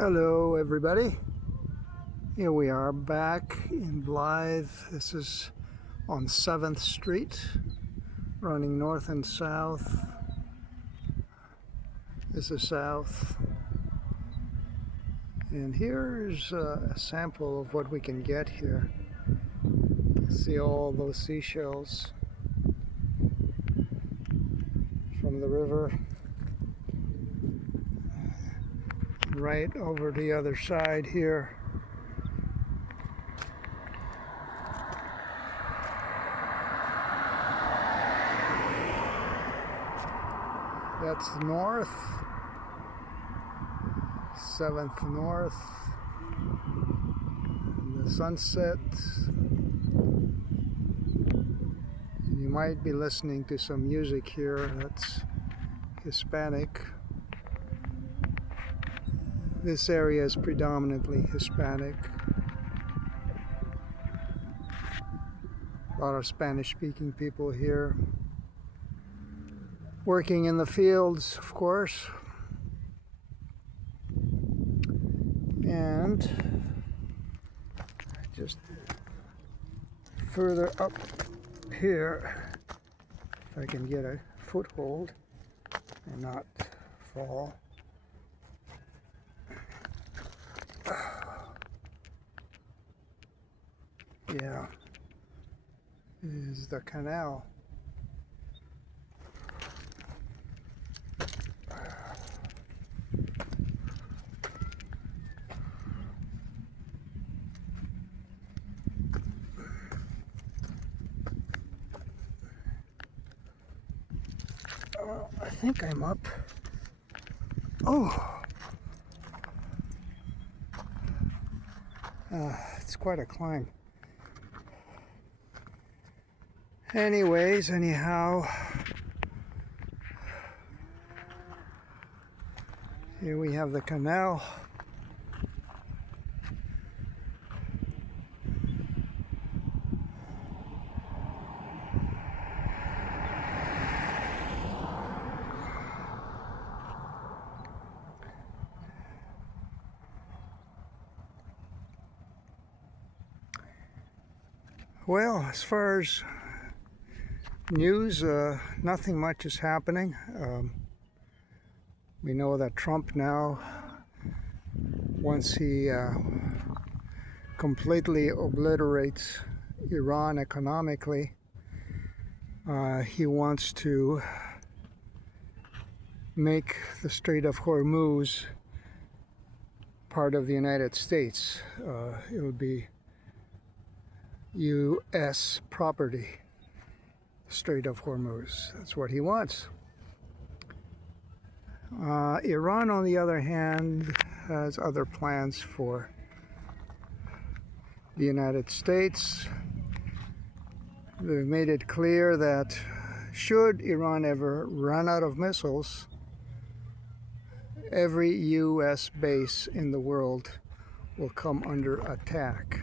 Hello everybody, here we are back in Blythe. This is on 7th Street, running north and south. This is south, and here's a sample of what we can get here. See all those seashells from the river. Right over the other side here, that's north, 7th North, and the sunset. And you might be listening to some music here that's Hispanic. This area is predominantly Hispanic. A lot of Spanish-speaking people here. Working in the fields, of course. And just further up here, if I can get a foothold and not fall. Yeah, is the canal. I think I'm up. Oh, it's quite a climb. Anyhow, here we have the canal. Well, as far as news, nothing much is happening. We know that Trump now, once he completely obliterates Iran economically, he wants to make the Strait of Hormuz part of the United States. It'll be U.S. property. Strait of Hormuz. That's what he wants. Iran, on the other hand, has other plans for the United States. They've made it clear that should Iran ever run out of missiles, every U.S. base in the world will come under attack.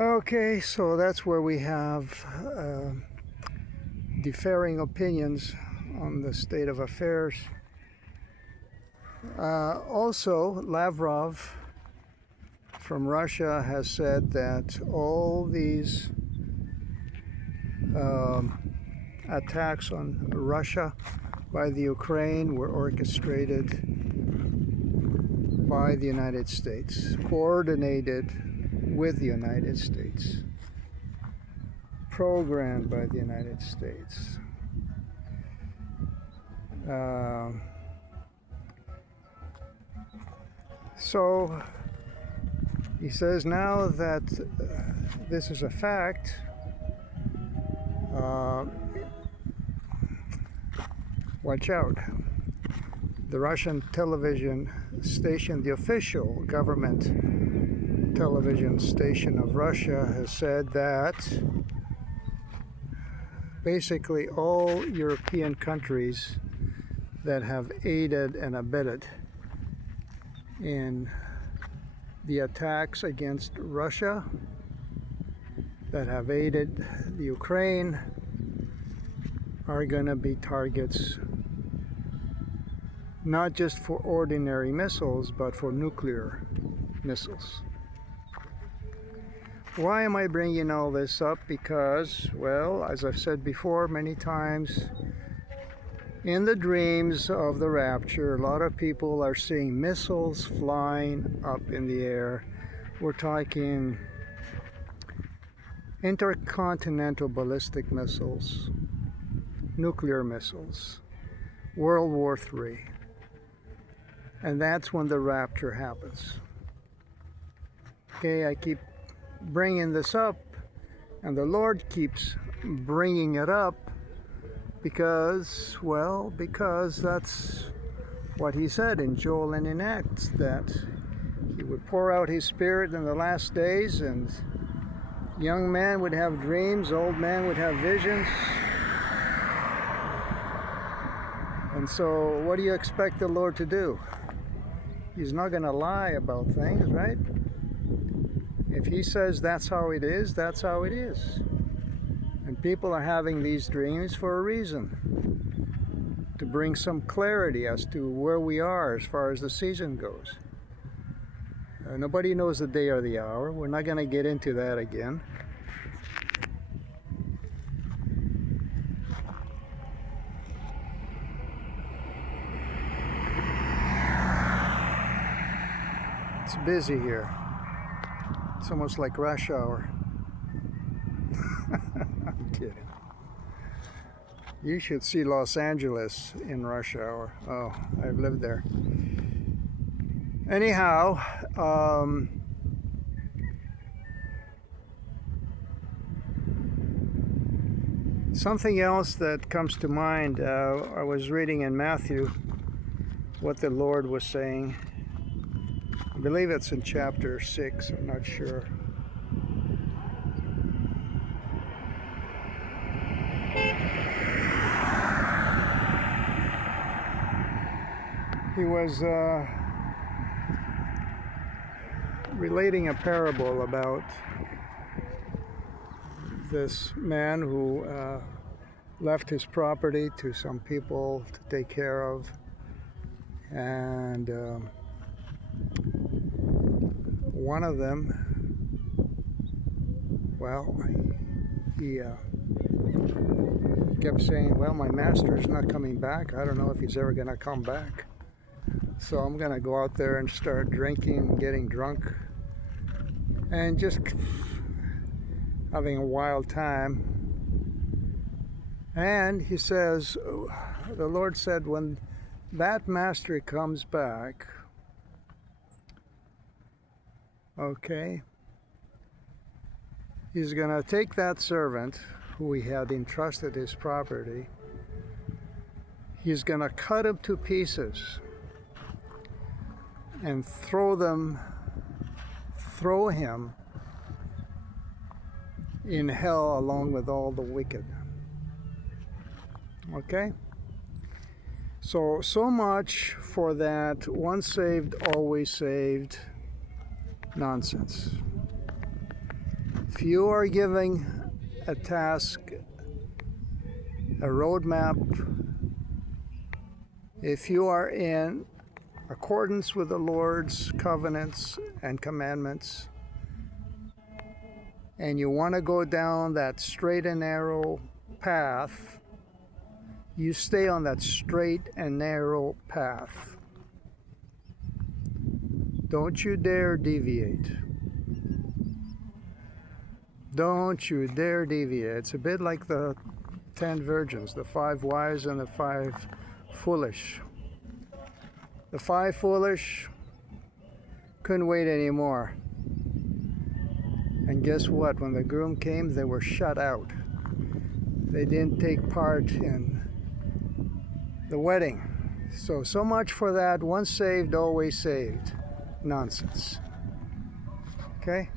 Okay, so that's where we have differing opinions on the state of affairs. Also, Lavrov from Russia has said that all these attacks on Russia by the Ukraine were orchestrated by the United States, coordinated with the United States, programmed by the United States. So he says now that this is a fact, watch out. The Russian television station, the official government television station of Russia, has said that basically all European countries that have aided and abetted in the attacks against Russia, that have aided the Ukraine, are going to be targets not just for ordinary missiles, but for nuclear missiles. Why am I bringing all this up? Because, well, as I've said before many times, in the dreams of the rapture, a lot of people are seeing missiles flying up in the air. We're talking intercontinental ballistic missiles, nuclear missiles, World War III. And that's when the rapture happens. Okay, I keep bringing this up, and the Lord keeps bringing it up because, well, because that's what He said in Joel and in Acts, that He would pour out His Spirit in the last days, and young man would have dreams, old man would have visions. And so what do you expect the Lord to do? He's not going to lie about things, right? If He says that's how it is, that's how it is. And people are having these dreams for a reason, to bring some clarity as to where we are as far as the season goes. Nobody knows the day or the hour. We're not going to get into that again. It's busy here. It's almost like rush hour. I'm kidding. You should see Los Angeles in rush hour. Oh, I've lived there. Anyhow, something else that comes to mind, I was reading in Matthew what the Lord was saying. I believe it's in chapter 6, I'm not sure. He was relating a parable about this man who left his property to some people to take care of, and one of them, well, he kept saying, well, my master is not coming back. I don't know if he's ever going to come back. So I'm going to go out there and start drinking, getting drunk, and just having a wild time. And he says, the Lord said, when that master comes back, okay, he's going to take that servant who he had entrusted his property, he's going to cut him to pieces and throw him in hell along with all the wicked. Okay? So much for that once saved, always saved nonsense. If you are giving a task, a roadmap, if you are in accordance with the Lord's covenants and commandments, and you want to go down that straight and narrow path, you stay on that straight and narrow path. Don't you dare deviate. Don't you dare deviate. It's a bit like the 10 virgins, the 5 wise and the 5 foolish. The 5 foolish couldn't wait anymore. And guess what? When the groom came, they were shut out. They didn't take part in the wedding. So much for that once saved, always saved nonsense. Okay?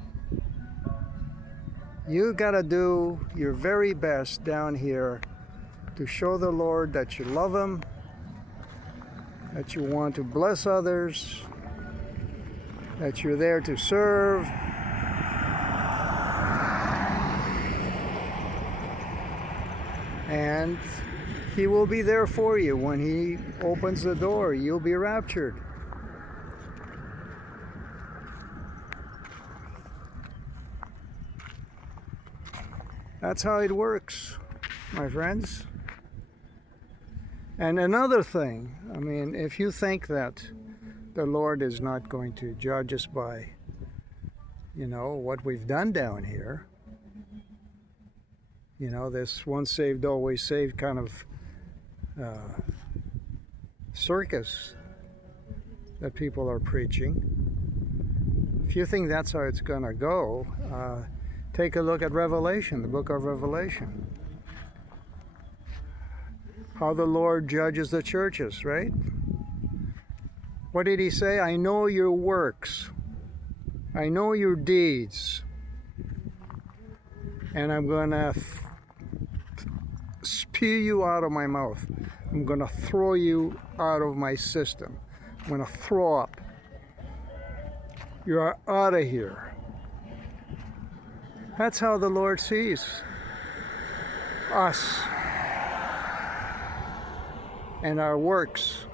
You gotta do your very best down here to show the Lord that you love Him, that you want to bless others, that you're there to serve, and He will be there for you. When He opens the door, you'll be raptured. That's how it works, my friends. And another thing, I mean, if you think that the Lord is not going to judge us by, what we've done down here, this once saved, always saved kind of circus that people are preaching. If you think that's how it's going to go, take a look at Revelation, the book of Revelation. How the Lord judges the churches, right? What did He say? I know your works. I know your deeds. And I'm going to spew you out of my mouth. I'm going to throw you out of my system. I'm going to throw up. You're out of here. That's how the Lord sees us and our works.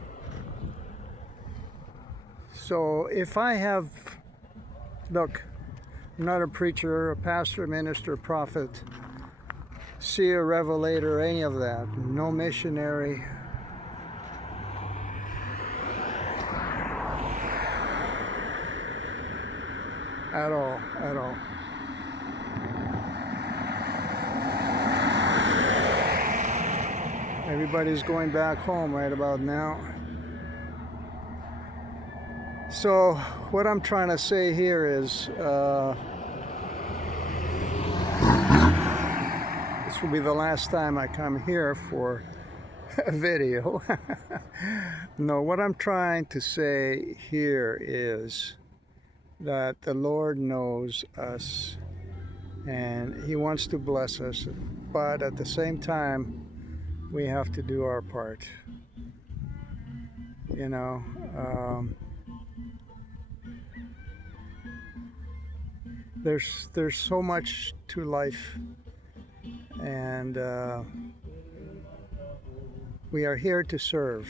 So if I have, look, I'm not a preacher, a pastor, minister, prophet, seer, revelator, any of that. No missionary. At all. Everybody's going back home right about now. So what I'm trying to say here is this will be the last time I come here for a video. No, what I'm trying to say here is that the Lord knows us and He wants to bless us, but at the same time we have to do our part. There's so much to life, and we are here to serve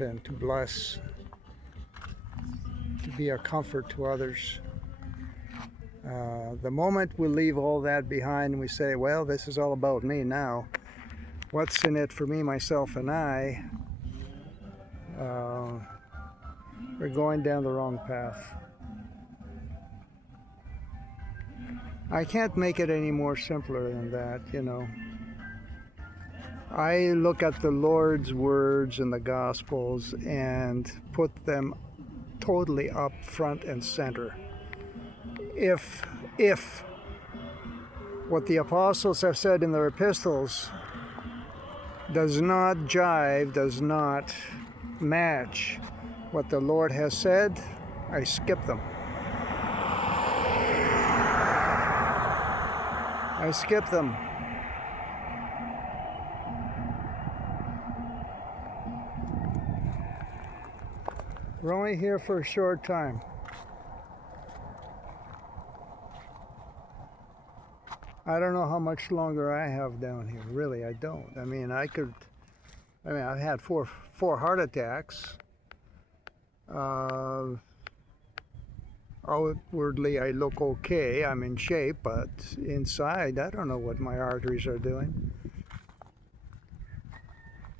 and to bless, to be a comfort to others. The moment we leave all that behind and we say, well, this is all about me now, what's in it for me, myself, and I, we're going down the wrong path. I can't make it any more simpler than that, I look at the Lord's words in the Gospels and put them totally up front and center. If what the apostles have said in their epistles does not jive, does not match what the Lord has said, I skip them. We're only here for a short time. I don't know how much longer I have down here. Really, I don't. I've had four heart attacks. Outwardly, I look okay. I'm in shape, but inside, I don't know what my arteries are doing.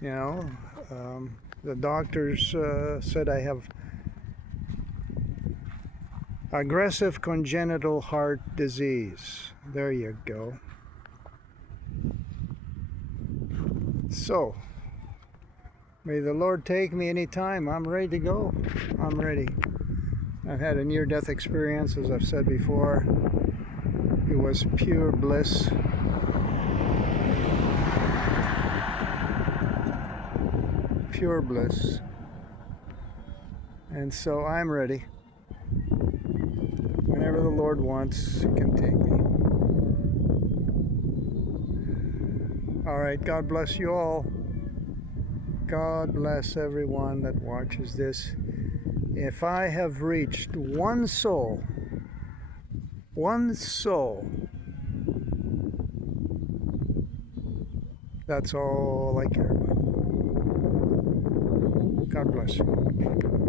The doctors said I have aggressive congenital heart disease. There you go. So, may the Lord take me anytime. I'm ready to go. I'm ready. I've had a near-death experience, as I've said before. It was pure bliss. Pure bliss. And so I'm ready. Whenever the Lord wants, He can take me. All right, God bless you all. God bless everyone that watches this. If I have reached one soul, That's all I care about. God bless you.